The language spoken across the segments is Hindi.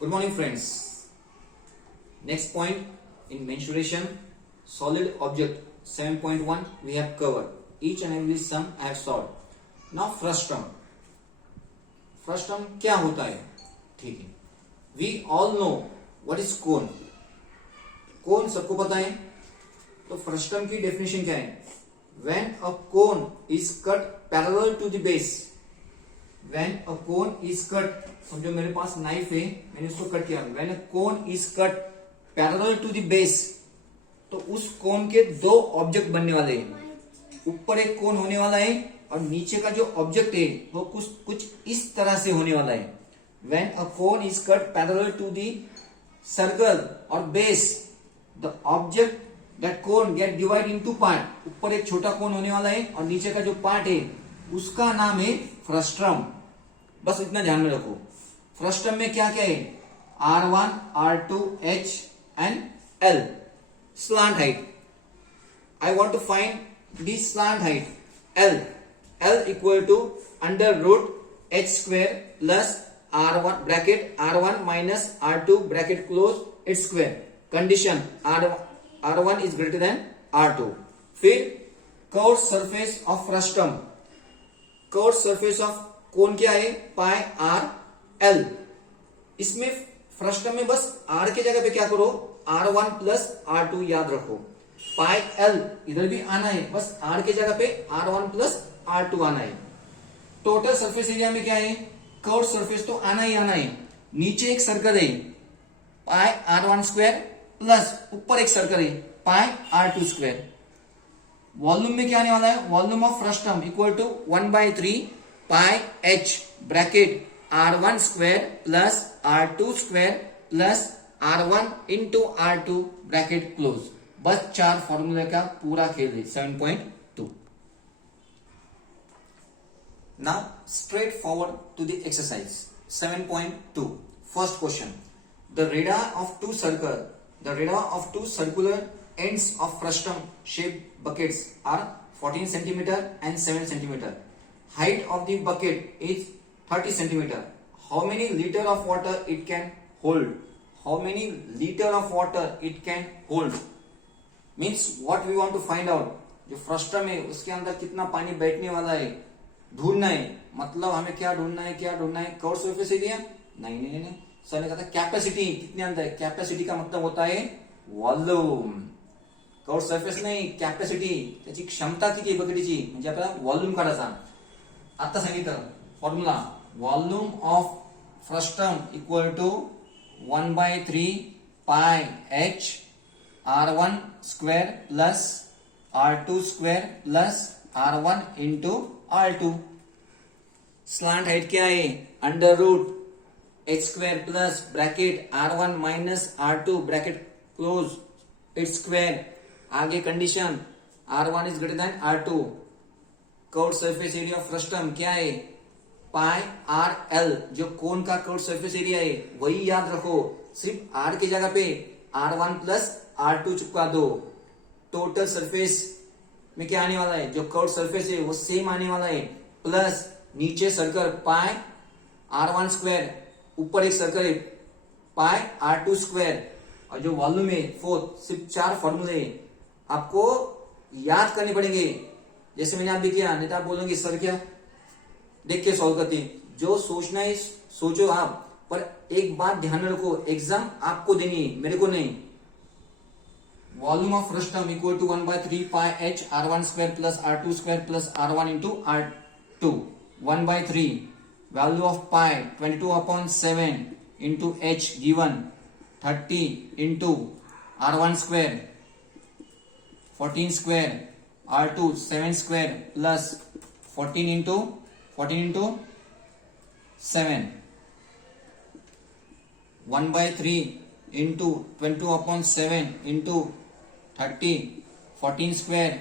Good morning, friends. Next point in mensuration, solid object 7.1 we have covered. Each and every sum I have solved. Now frustum. Frustum क्या होता है? ठीक है. We all know what is cone. Cone सबको पता है. तो frustum की definition क्या है? When a cone is cut parallel to the base. When a cone is cut, समझो मेरे पास नाइफ है, मैंने इसको कट किया. When a cone is cut parallel to the base, तो उस कोन के दो ऑब्जेक्ट बनने वाले हैं. ऊपर एक कोन होने वाला है और नीचे का जो ऑब्जेक्ट है वो कुछ इस तरह से होने वाला है. When a cone is cut parallel to the circle or base, the object that cone get divided into part. ऊपर एक छोटा कोन होने वाला है और नीचे का जो पार्ट है उसका नाम है फ्रस्ट्रम. बस इतना ध्यान में रखो. फ्रस्ट्रम में क्या क्या है? R1, R2, H and L. Slant height. I want to find the slant height. L. L equal to under root H square plus R1 bracket R1 minus R2 bracket close its square. Condition R1 is greater than R2. फिर curved surface of frustum. Curve surface of cone क्या है? Pi R L. इसमें फ्रस्टम में बस आर के जगह पे क्या करो? R1 प्लस R2 याद रखो. पाई एल इधर भी आना है, बस आर के जगह पे R1 प्लस R2 आना है. टोटल सरफेस एरिया में क्या है? कर्व सरफेस तो आना ही आना है. नीचे एक सर्कल है पाई R1 स्क्वायर प्लस ऊपर एक सर्कल है पाई R2 स्क्वायर. वॉल्यूम में क्या आने वाला है? Volume of frustum equal to 1/3 pi H bracket R1 square plus R2 square plus R1 into R2 bracket close. बस चार फॉर्मूले का पूरा खेल है. 7.2. Now straightforward to the exercise. 7.2. First question. The radar of two circular ends of frustum shaped buckets are 14 centimeter and 7 centimeter. Height of the bucket is 30 centimeter. How many liter of water it can hold? How many liter of water it can hold? Means what we want to find out. जो फ्रस्टम है उसके अंदर कितना पानी बैठने वाला है ढूंढना है. मतलब हमें क्या ढूंढना है? Curve surface area? नहीं. सर ने कहा था कैपेसिटी कितने अंदर है. कैपेसिटी का मतलब होता है वॉल्यूम. कर्व सरफेस नाही, कॅपॅसिटी त्याची क्षमता किती बकेटीची म्हणजे आपल्याला व्हॉल्यूम काढायचा. आता सांगितलं formula. Volume of frustum equal to 1/3 pi H R1 square plus R2 square plus R1 into R2. Slant height क्या है? Under root H square plus bracket R1 minus R2 bracket close its square. आगे condition R1 is greater than R2. Curve surface area of frustum क्या है? Pi R L. जो कोन का कर्व सरफेस एरिया है वही याद रखो. सिर्फ R की जगह पे R1 प्लस R2 चिपका दो. टोटल सरफेस में क्या आने वाला है? जो कर्व सरफेस है वो सेम आने वाला है. प्लस नीचे सर्कल पाई R1 स्क्वायर, ऊपर एक सर्कल है पाई R2 स्क्वायर. और जो वॉल्यूम है फोर्थ. सिर्फ चार फॉर्मूले आपको याद करने पड़ेंगे. जैसे मैंने आप भी किया, नहीं तो आप बोलोगे सर क्या देख के सॉल्व करते. जो सोचना है सोचो आप, पर एक बात ध्यान में रखो, एग्जाम आपको देनी है, मेरे को नहीं. Volume of frustum equal to 1/3 pi H R1 square plus R2 square plus R1 into R2. 1/3 value of pi 22/7 into H given 30 into R1 square 14 square R2 7 square plus 14 into 7. 1/3 into 22/7 into 30 14 square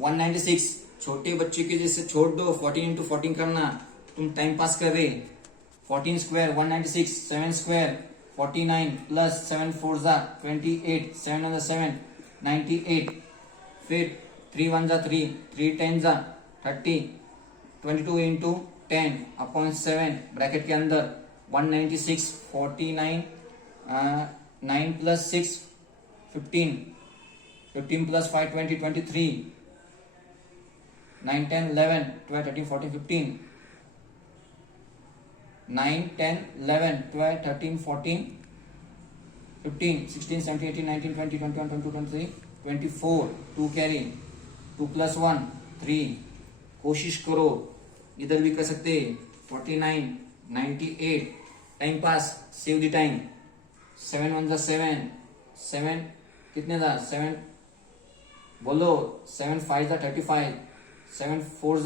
196. छोटे बच्चे के जैसे छोड़ दो. 14 इंटू 14 करना, तुम टाइम पास कर रहे. 14 स्क्वायर 196. 7 स्क्वायर 49 प्लस 7 4 जा 28. 7 on 7 98. फिर 3 1 जा 3 3 10 जा 30. 22 इंटू 10/7 ब्रैकेट के अंदर 196, 49, 9 plus 6, 15, 15 plus 5, 20, 23, 9, 10, 11, 12, 13, 14, 15, 9, 10, 11, 12, 13, 14, 15, 16, 17, 18, 19, 20, 21, 22, 23, 24, 2 carry, 2 plus 1, 3, कोशिश करो, इधर भी कर सकते, 49, 98, time pass, save the time, 7 1 7, 7 कितने था, 7 बोलो, 7 5 35, 7 4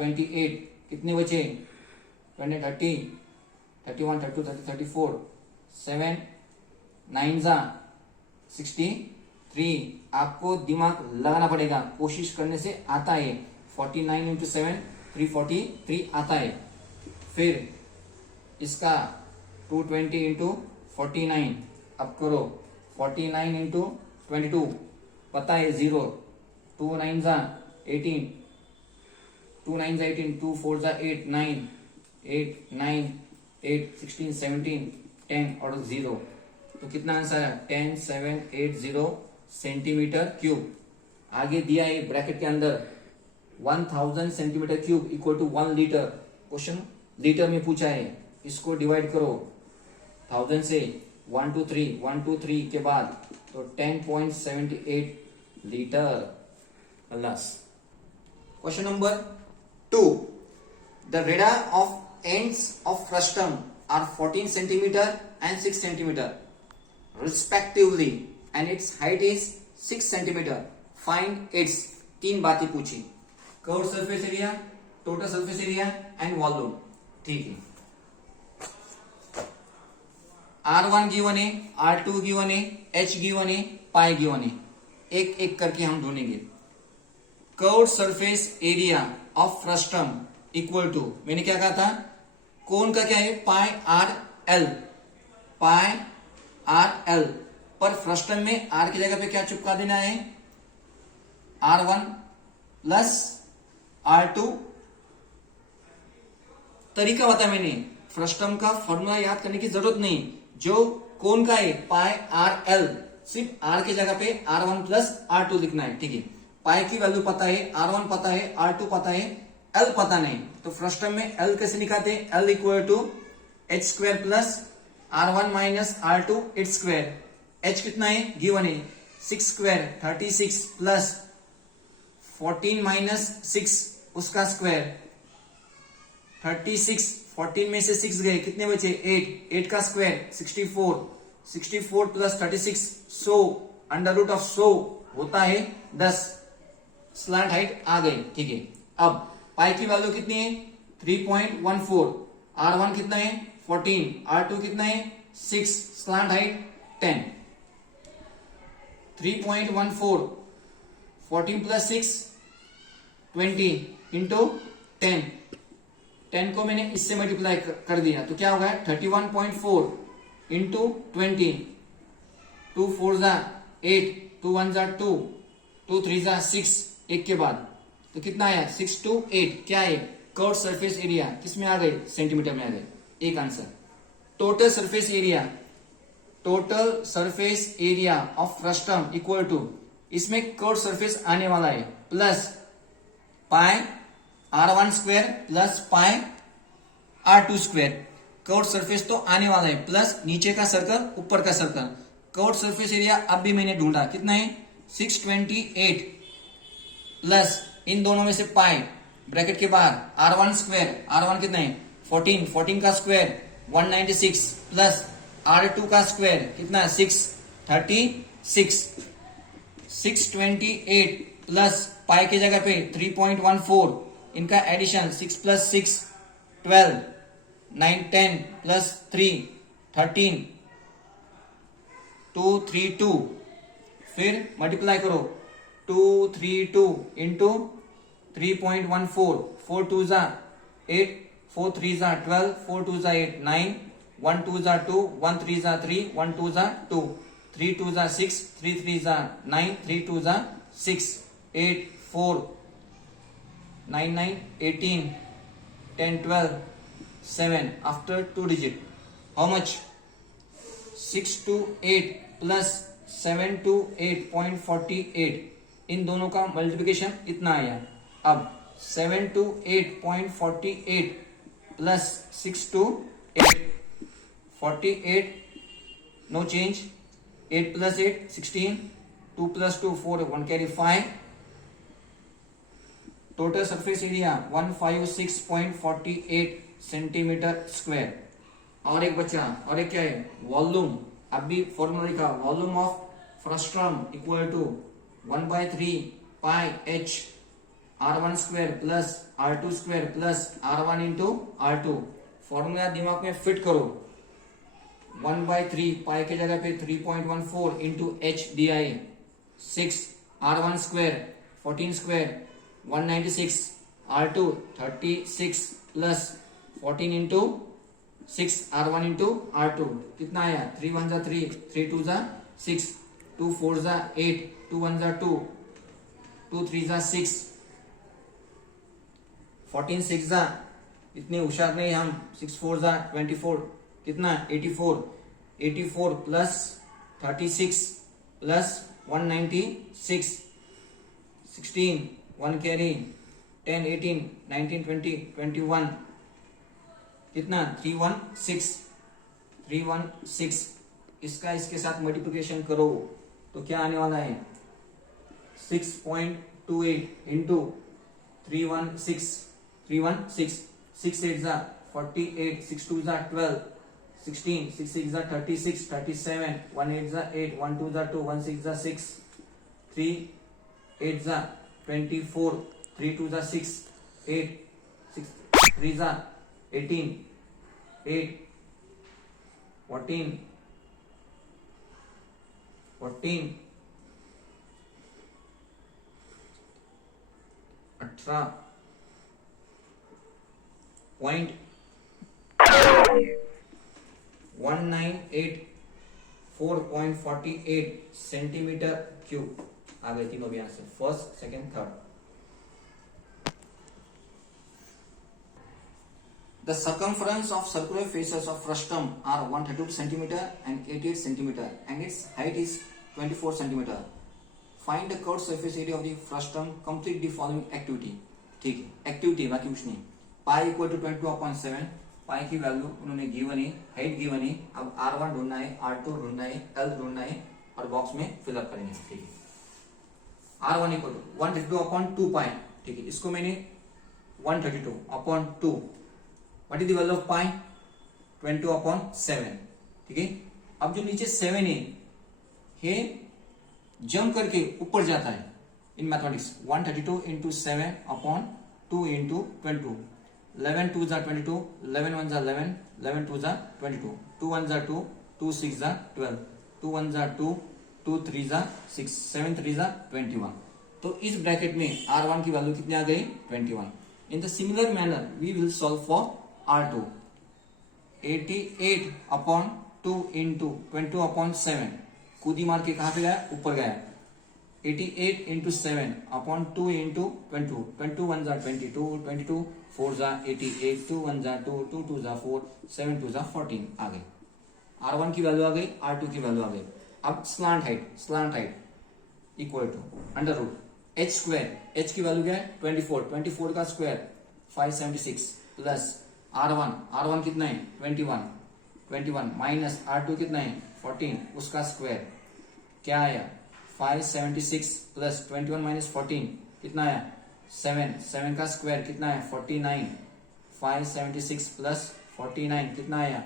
28, कितने बचे, 20 30, 31 32 30 34, 7 9 63, आपको दिमाग लगाना पड़ेगा, कोशिश करने से आता है, 49 इंटू 7 343 आता है, फिर इसका 220 इंटू 49, अब करो, 49 इंटू 22, पता है 0, 2 9 18, 2 9 18, 2 4 8 9, 8 9 8 16 17 10 और 0, तो कितना आंसर है, 10 7 8 0 सेंटीमीटर क्यूब। आगे दिया है ब्रैकेट के अंदर 1000 centimetre cube equal to 1 litre, question litre में पूछा है, इसको डिवाइड करो 1000 से, 1 2 3 के बाद तो 10.78 litre plus. Question number 2, the radii of ends of frustum are 14 centimeter and 6 centimeter respectively and its height is 6 centimeter. Find its, तीन बातें पूछी, curve surface area, total surface area and volume. ठीक है, R1 गिवन है, R2 गिवन है, H गिवन है, पाई गिवन है, एक एक करके हम ढूंढेंगे। Curve surface area of frustum equal to, मैंने क्या कहा था, कोन का क्या है, pi R L, pi R L, पर फ्रस्टम में आर की जगह पे क्या चिपका देना है, R1 प्लस R2। तरीका बताया मैंने, फ्रस्टम का फॉर्मूला याद करने की जरूरत नहीं, जो कोन का है पाई आर एल, सिर्फ आर की जगह पे R1 प्लस R2 लिखना है। ठीक है, पाई की वैल्यू पता है, R1 पता है, R2 पता है, L पता नहीं, तो फ्रस्टम में L कैसे निकालते हैं, L equal to H square plus R1 minus R2 its square. H कितना है, गिवन है 6 स्क्वायर 36 प्लस 14 माइनस 6 उसका स्क्वायर, 36, 14 में से 6 गए, कितने बचे, 8, 8 का square 64, 64 plus 36 100, under root of 100 होता है 10, स्लैंट हाइट आ गई। ठीक है, अब पाई की वैल्यू कितनी है, 3.14, R1 कितना है 14, R2 कितना है 6, स्लैंट हाइट 10, 3.14, 14 प्लस 6 20 इंटू 10, 10 को मैंने इससे मल्टीप्लाई कर दिया तो क्या होगा, 31.4 इंटू 20, 2 4 8, 2 1 2, 2 3 6, एक के बाद तो कितना आया, 6 to 8, क्या है, कर्व सरफेस एरिया, किसमें आ गए, सेंटीमीटर में आ गए, एक answer. Total surface area, total surface area of frustum equal to, इसमें कर्व सरफेस आने वाला है, plus pi R1 square plus pi R2 square, curve surface तो आने वाला है, प्लस नीचे का सर्कल ऊपर का सर्कल, कर्व सरफेस एरिया अब भी मैंने ढूंढा, कितना है 628 प्लस इन दोनों में से पाई, ब्रैकेट के बाहर R1 स्क्वायर, R1 कितना है 14, 14 का स्क्वायर 196 प्लस R2 का स्क्वायर कितना है 636, 628 प्लस पाई की जगह पे 3.14, इनका एडिशन 6 प्लस 6 12, 9 10 प्लस 3 13, 232, फिर मल्टीप्लाई करो 232 into 3.14, 4 2 8, 4 3 12, 4 2 8 9, 1 2 2, 1 3 3, 1 2 2, 3 2 6, 3 3 9, 3 2 6, 8 4 9 9 18, 10 12 7 after 2 digit. How much? 6 to 8 plus 7 to 8.48. इन दोनों का मल्टीप्लिकेशन इतना आया. अब 7 to 8.48 plus 6 to 8, 48, no change. 8 plus 8, 16. 2 plus 2, 4, 1 carry 5. Total surface area 156.48 centimetre square. और एक बचा, और एक क्या है? वॉल्यूम. अभी फॉर्मूला लिखा, volume of frustum equal to 1/3 pi H R1 square plus R2 square plus R1 into R2. Formula दिमाग में फिट करो. 1/3 पाई के जगह पे 3.14 into H D I. 6 R1 square 14 square 196 R2 36 plus 14 into 6 R1 into R2. कितना आया? 3 1 जा 3, 3 2 जा 6, 2 4 जा 8, 2 1 जा 2, 2 3 जा 6, 14 6 जा. इतने होशियार नहीं हम. 6 4 जा 24. कितना? 84. 84 प्लस 36 प्लस 196, 16, 1 कैरी, 10 18 19 20 21. कितना? 316. 316. इसका इसके साथ मल्टीप्लिकेशन करो तो क्या आने वाला है? 6.28 इंटू 316. 316. 6 8 जा 48, 6 2 जा 12, 16, 6 6 जा 36, 37, 1 8 जा 8, 1 2 जा 2, 1 6 जा 6, 3 8 जा 24, 3 2 जा 6, 8, 6 3 जा 18, 8, 14, 14, 18.1984.48 सेंटीमीटर क्यूब. आ गए तीनों भी answer, first second third. The circumference of circular faces of frustum are 132 centimeter and 88 centimeter and its height is 24 centimeter. Find the curved surface area of the frustum. Complete the following activity. ठीक है, एक्टिविटी बाकी कुछ नहीं. Pi equal to 22/7. पाई की वैल्यू उन्होंने गिवन है, हाइट गिवन है. अब R1 ढूंढना है, R2 ढूंढना है, L ढूंढना है और बॉक्स में फिलअप करेंगे. ठीक है, R1 इक्वल टू 132/2 पाई. ठीक है, इसको मैंने 132/2. What is the value of pi? 22/7. ठीक है, अब जो नीचे 7 है ये जंप करके ऊपर जाता है इन मैथमेटिक्स. 132 into 7/2 into 22. 11 2 जा 22, 11 1 जा 11, 11 2 जा 22, 2 1 जा 2, 2 6 जा 12, 2 1 जा 2, 2 3 जा 6, 7 3 जा 21. तो इस ब्रैकेट में R1 की वैल्यू कितनी आ गई? 21. In the similar manner we will solve for R2. 88/2 into 22/7. कूदी मार के कहां पे गया? ऊपर गया. 88 इंटू 7/2 इंटू 22. 22 1 जा 22, 22 4 जा 88, 2 1 जा 2, 2 2 जा 4, 7 2 जा 14. आ गई R1 की वैल्यू, आ गई R2 की वैल्यू आ गई. अब slant height equal to under root H square. H की वैल्यू क्या है? 24. 24 का स्क्वायर 576 प्लस R1 कितना है? 21 माइनस R2 कितना है? 14, उसका स्क्वायर क्या आया? 576 प्लस 21 माइनस 14 कितना आया? 7 का स्क्वायर कितना है? 49. 576 प्लस 49 कितना आया?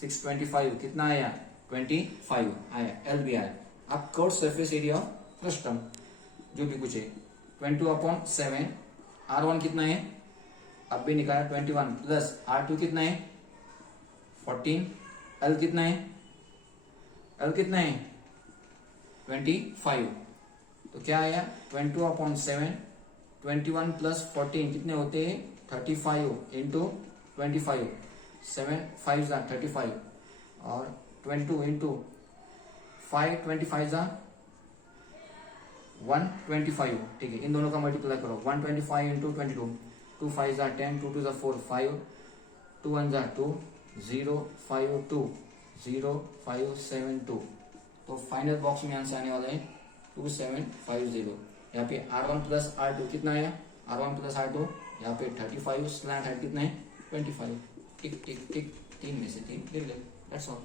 625. कितना आया? 25 आया. एल भी आया. अब curved surface area of frustum जो भी कुछ है 22/7. R1 कितना है? अब भी निकाला 21 प्लस R2 कितना है? 14. L कितना है? 25. तो क्या आया? 22/7. 21 प्लस 14 कितने होते हैं? 35 इंटू 25. 7 5 जा 35 और 22 इंटू 5 25 जा 125. ठीक है, इन दोनों का मल्टीप्लाई करो. 125 इंटू 22. 2 5 जा 10, 2 2 जा 4, 5 2 1 जार 2, 0 5 2, 0 5 7 2। तो फाइनल बॉक्स में आंसर आने वाला है 2750। यहाँ पे R1 प्लस R2 कितना आया, R1 प्लस R2 यहाँ पे 35, स्लैंट हाइट कितना है 25। टिक टिक टिक, 3 में से 3 ले ले, दैट्स ऑल।